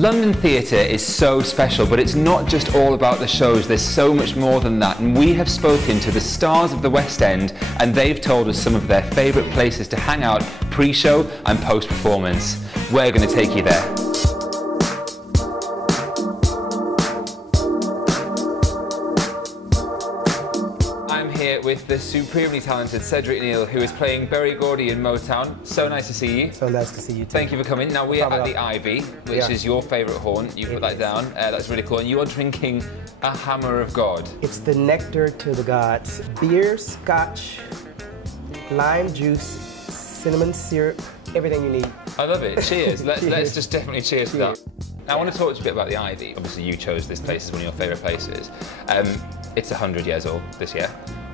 London theatre is so special, but it's not just all about the shows, there's so much more than that, and we have spoken to the stars of the West End and they've told us some of their favourite places to hang out pre-show and post-performance. We're going to take you there. With the supremely talented Cedric Neal, who is playing Berry Gordy in Motown. So nice to see you. So nice to see you too. Thank you for coming. Now we are at the Ivy, which is your favourite horn. You put that down. That's really cool. And you are drinking a Hammer of God. It's the nectar to the gods. Beer, scotch, lime juice, cinnamon syrup, everything you need. I love it. Cheers. Let's just definitely cheers to that. Now, I want to talk to you a bit about the Ivy. Obviously, you chose this place as one of your favourite places. It's 100 years old this year,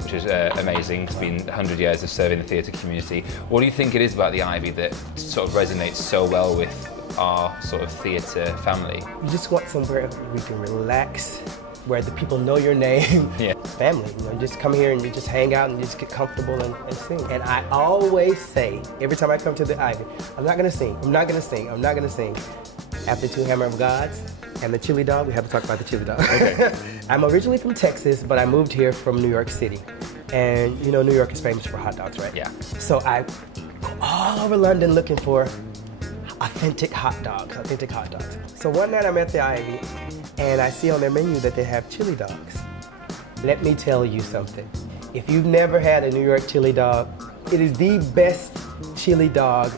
which is amazing. It's been 100 years of serving the theatre community. What do you think it is about the Ivy that sort of resonates so well with our sort of theatre family? You just want somewhere where you can relax, where the people know your name. Yeah. Family, you know, just come here and you just hang out and you just get comfortable and sing. And I always say, every time I come to the Ivy, I'm not gonna sing, I'm not gonna sing, I'm not gonna sing. After 2 Hammer of Gods and the chili dog, we have to talk about the chili dog. Okay. I'm originally from Texas, but I moved here from New York City. And you know, New York is famous for hot dogs, right? Yeah. So I go all over London looking for authentic hot dogs. So one night I'm at the Ivy and I see on their menu that they have chili dogs. Let me tell you something. If you've never had a New York chili dog, it is the best chili dog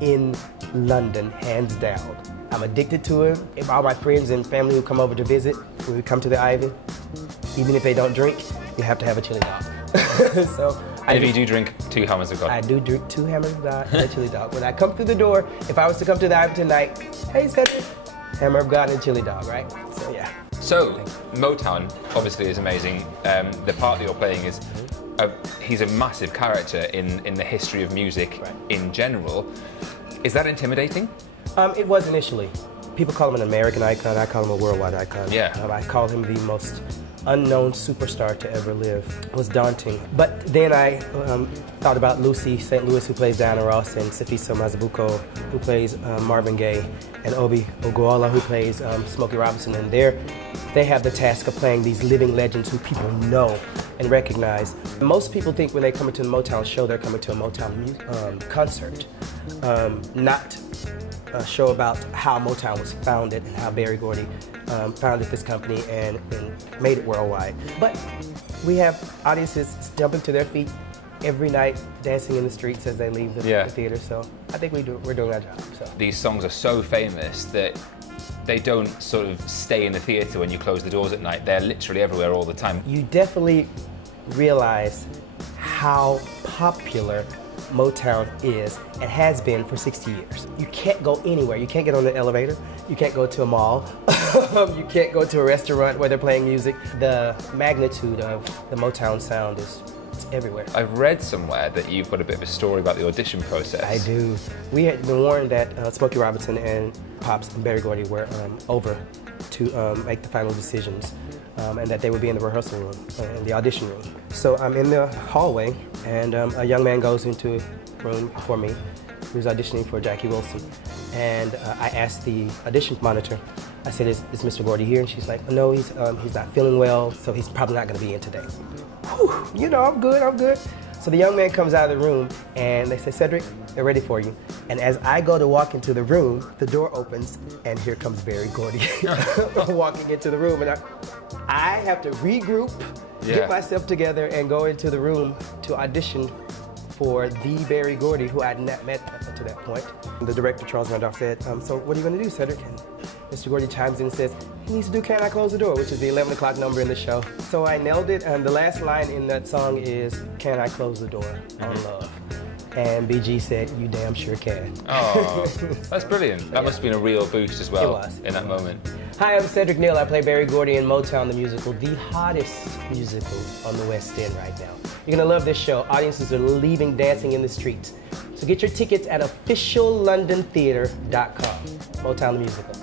in London, hands down. I'm addicted to it. If all my friends and family who come over to visit, when we come to the Ivy, even if they don't drink, you have to have a chili dog. And if you do drink 2 Hammers of God? I do drink 2 Hammers of God and a chili dog. When I come through the door, if I was to come to the Ivy tonight, hey Cedric, Hammer of God and chili dog, right? So yeah. So, Motown obviously is amazing. The part that you're playing is, he's a massive character in the history of music in general. Is that intimidating? It was initially. People call him an American icon, I call him a worldwide icon. Yeah. I call him the most unknown superstar to ever live. It was daunting. But then I thought about Lucy St. Louis, who plays Diana Ross, and Sifiso Mazabuko, who plays Marvin Gaye, and Obi Oguola, who plays Smokey Robinson. And they have the task of playing these living legends who people know and recognize. Most people think when they come into a Motown show, they're coming to a Motown concert, not a show about how Motown was founded and how Berry Gordy founded this company and made it worldwide. But we have audiences jumping to their feet every night, dancing in the streets as they leave the theater. So I think we're doing our job. So. These songs are so famous that they don't sort of stay in the theatre when you close the doors at night. They're literally everywhere all the time. You definitely realize how popular Motown is and has been for 60 years. You can't go anywhere. You can't get on the elevator. You can't go to a mall. You can't go to a restaurant where they're playing music. The magnitude of the Motown sound is everywhere. I've read somewhere that you've got a bit of a story about the audition process. I do. We had been warned that Smokey Robinson and Pops and Berry Gordy were over to make the final decisions. And that they would be in the rehearsal room, in the audition room. So I'm in the hallway, and a young man goes into a room before me, who's auditioning for Jackie Wilson. And I asked the audition monitor, I said, is Mr. Gordy here? And she's like, no, he's not feeling well, so he's probably not gonna be in today. Whew, you know, I'm good. So the young man comes out of the room, and they say, Cedric, they're ready for you. And as I go to walk into the room, the door opens, and here comes Berry Gordy walking into the room. And I have to regroup, get myself together, and go into the room to audition for the Berry Gordy, who I had not met up to that point. The director, Charles Randolph, said, so what are you going to do, Cedric? And Mr. Gordy chimes in and says, he needs to do Can I Close the Door, which is the 11 o'clock number in the show. So I nailed it, and the last line in that song is, Can I Close the Door on Love? And BG said, you damn sure can. Oh, that's brilliant. That must have been a real boost as well. It was. In that moment. Hi, I'm Cedric Neal. I play Berry Gordy in Motown the Musical, the hottest musical on the West End right now. You're gonna love this show. Audiences are leaving dancing in the streets. So get your tickets at officiallondontheatre.com. Motown the Musical.